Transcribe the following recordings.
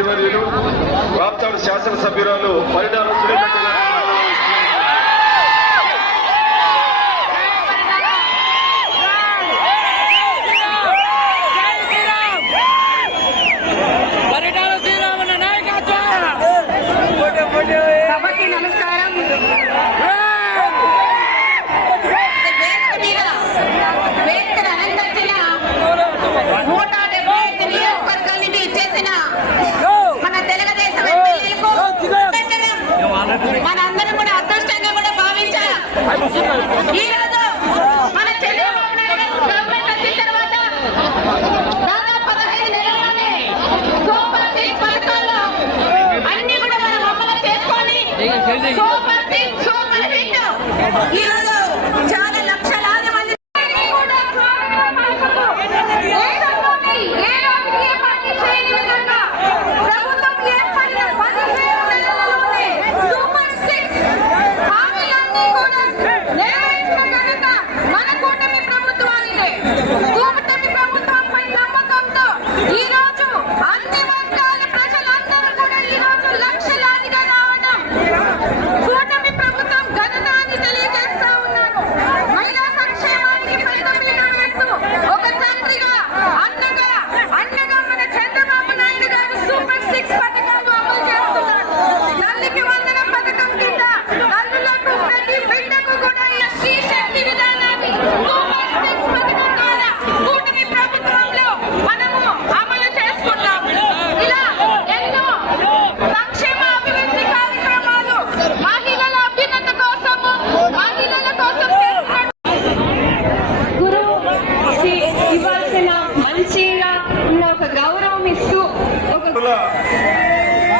మంత్రివర్యులు రాప్తాడు శాసనసభ్యురాలు పరిటాల సునీత మనందరం కూడా అదృష్టంగా కూడా భావించాలి. ఈ రోజు మన గవర్నమెంట్ వచ్చిన తర్వాత దాదాపు 15 నెలల్లోనే సూపర్ 6 పథకాల్లో అన్ని కూడా మనం అమలు చేసుకొని సూపర్ 6 సూపర్ హిట్ ఈ రోజు చాలా లక్షలాది మంది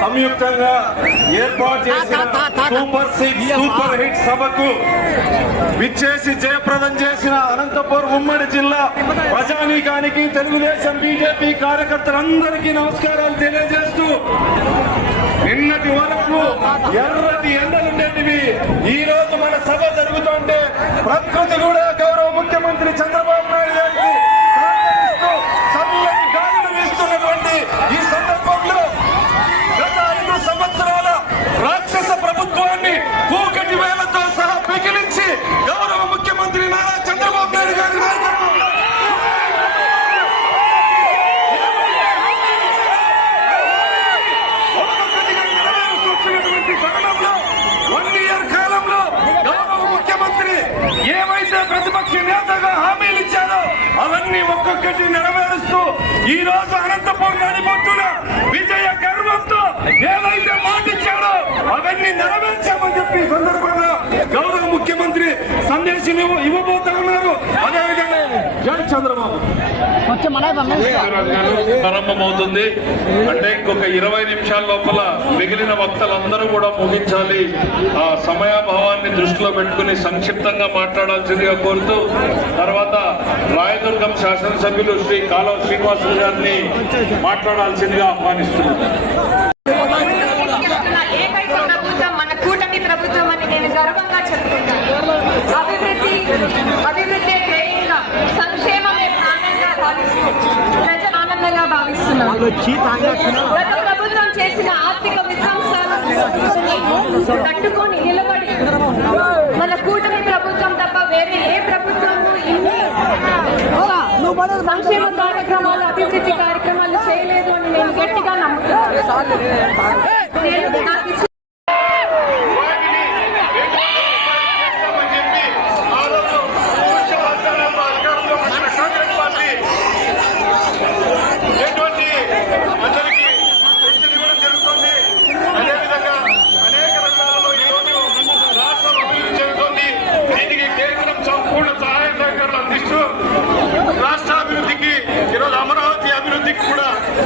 సంయుక్తంగా ఏర్పాటు చేసిన సూపర్ 6 సూపర్ హిట్ సభకు విచ్చేసి జయప్రదం చేసిన అనంతపురం ఉమ్మడి జిల్లా ప్రజానీకానికి తెలుగుదేశం బీజేపీ కార్యకర్తలందరికీ నమస్కారాలు తెలియజేస్తూ నిన్నటి వరకు ఎర్రటి ఎండలుండేటివి ఈ రోజు మన సభ జరుగుతుంటే ప్రకృతి కూడా గౌరవ ముఖ్యమంత్రి చంద్రబాబు నాయుడు గారికి చల్లటి గాలులు వీస్తున్నటువంటి ఈ సందర్భంలో గత 5 సంవత్సరాల రాక్షస ప్రభుత్వాన్ని కూకటి వేలతో సహా పెకిలించి గౌరవ ముఖ్యమంత్రి నారా చంద్రబాబు నాయుడు గారి నాయకత్వంలో తరుణంలో 1 ఇయర్ కాలంలో గౌరవ ముఖ్యమంత్రి ఏమైతే ప్రతిపక్ష నేతగా హామీలు ఇచ్చారో అవన్నీ ఒక్కొక్కటి నెరవేరుస్తూ ఈ రోజు అనంతపురం నడిబొట్టున విజయ గర్వంతో ఏదైతే మాటిచ్చాడో అవన్నీ నెరవేర్చామని చెప్పి సందర్భంగా గౌరవ ముఖ్యమంత్రి సందేశం ఇవ్వబోతా ఉన్నారు. అదేవిధంగా జై చంద్రబాబు ప్రారంభమవుతుంది. అంటే ఇంకొక 20 నిమిషాల లోపల మిగిలిన వక్తలందరూ కూడా ముగించాలి. ఆ సమయాభావాన్ని దృష్టిలో పెట్టుకుని సంక్షిప్తంగా మాట్లాడాల్సిందిగా కోరుతూ తర్వాత రాయదుర్గం శాసనసభ్యులు శ్రీ కాలువ శ్రీనివాసులు గారిని మాట్లాడాల్సిందిగా ఆహ్వానిస్తున్నారు. ఏకైక ప్రభుత్వం మన కూటమి ప్రభుత్వం అని నేను గర్వంగా చెప్పుకుంటాను. అభివృద్ధి ధ్యేయంగా సంక్షేమమే ప్రాణంగా భావిస్తూ ప్రజలు ఆనందంగా భావిస్తున్నారు. గత ప్రభుత్వం చేసిన ఆర్థిక విధ్వంసాలను తట్టుకొని నిలబడి మన కూటమి ప్రభుత్వం తప్ప వేరే ఏ ప్రభుత్వం ఇన్ని సంక్షేమ కార్యక్రమాలు అభివృద్ధి కార్యక్రమాలు చేయలేదు అని నేను గట్టిగా నమ్ముతున్నాను.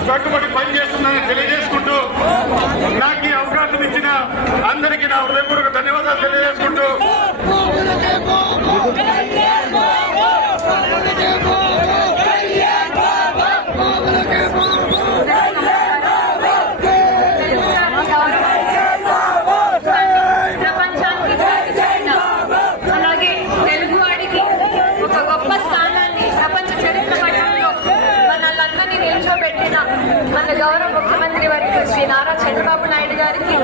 కట్టుబడి పనిచేస్తుందని తెలియజేసుకుంటూ నాకు ఈ అవకాశం ఇచ్చిన అందరికీ నా హృదయపూర్వక ధన్యవాదాలు తెలియజేసుకుంటూ అలాగే తెలుగువాడికి ఒక గొప్ప స్థానాన్ని ప్రపంచ చరిత్ర పటంలో మనల్ని నిల్చోబెట్టిన మన గౌరవ ముఖ్యమంత్రి వారికి నారా చంద్రబాబు నాయుడు గారికి